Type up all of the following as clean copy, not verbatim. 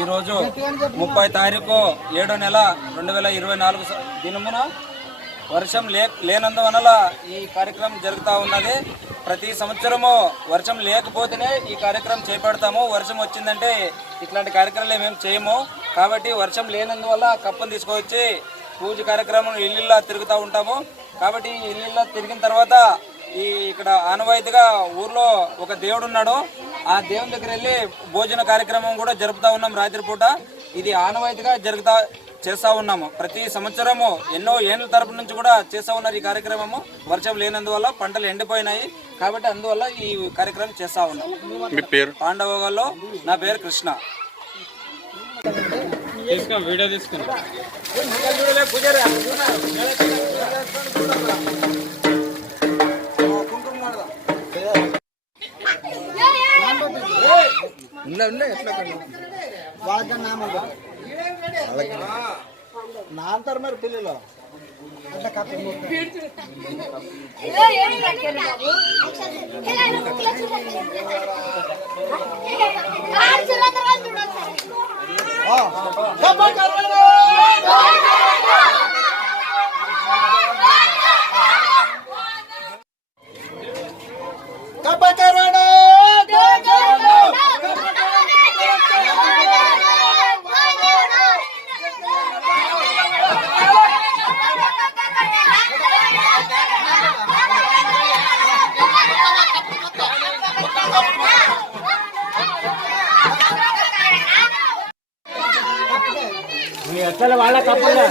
ఈరోజు 30 తారీఖు 7వ నెల 2024 దినమున వర్షం లేనందువల్ల ఈ కార్యక్రమం జరుగుతూ ఉన్నది. ప్రతి సంవత్సరము వర్షం లేకపోతేనే ఈ కార్యక్రమం చేపడతాము. వర్షం వచ్చిందంటే ఇట్లాంటి కార్యక్రమాలు మేము చేయము. కాబట్టి వర్షం లేనందువల్ల కప్పను తీసుకొచ్చి పూజ కార్యక్రమం ఇల్లులా తిరుగుతూ ఉంటాము. కాబట్టి ఇల్లులా తిరిగిన తర్వాత ఇక్కడ ఆనవాయితీగా ఊర్లో ఒక దేవుడు ఉన్నాడు. ఆ దేవుని దగ్గర వెళ్ళి భోజన కార్యక్రమం కూడా జరుపుతా ఉన్నాం. రాత్రిపూట ఇది ఆనవాయితీగా చేస్తూ ఉన్నాము. ప్రతి సంవత్సరము ఎన్నో ఏళ్ళ తరపు నుంచి కూడా చేస్తూ ఉన్నారు ఈ కార్యక్రమము. వర్షం లేనందువల్ల పంటలు ఎండిపోయినాయి. కాబట్టి అందువల్ల ఈ కార్యక్రమం చేస్తూ ఉన్నాము. మీ పేరు? పాండవగల్లో. నా పేరు కృష్ణ. వీడియో తీసుకున్నా. నా అంటారు మరి పిల్లలు ఎట్లా వాళ్ళ కప్పులే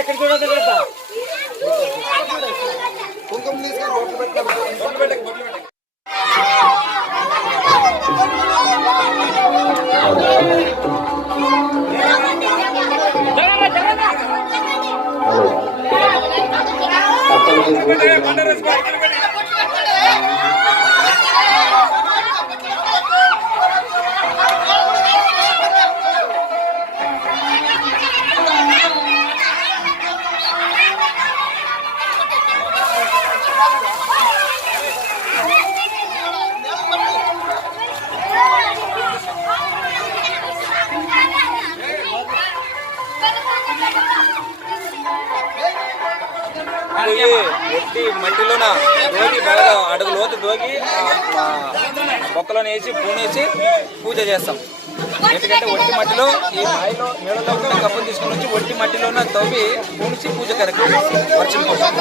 ఇక్కడ చూడదు కదా. కుంకుమ తీసుకొని ఒట్టి మట్టిలోన దోగి బాగా అడుగు లోతు దోగి మొక్కలను వేసి పూనేసి పూజ చేస్తాం. ఎందుకంటే ఒట్టి మట్టిలో ఈ బాయిలో నీళ్ళలో ఉన్న కప్పును తీసుకుని వచ్చి ఒట్టి మట్టిలోన తవ్వి పూనిచి పూజ కార్యక్రమం వర్షం కోసం.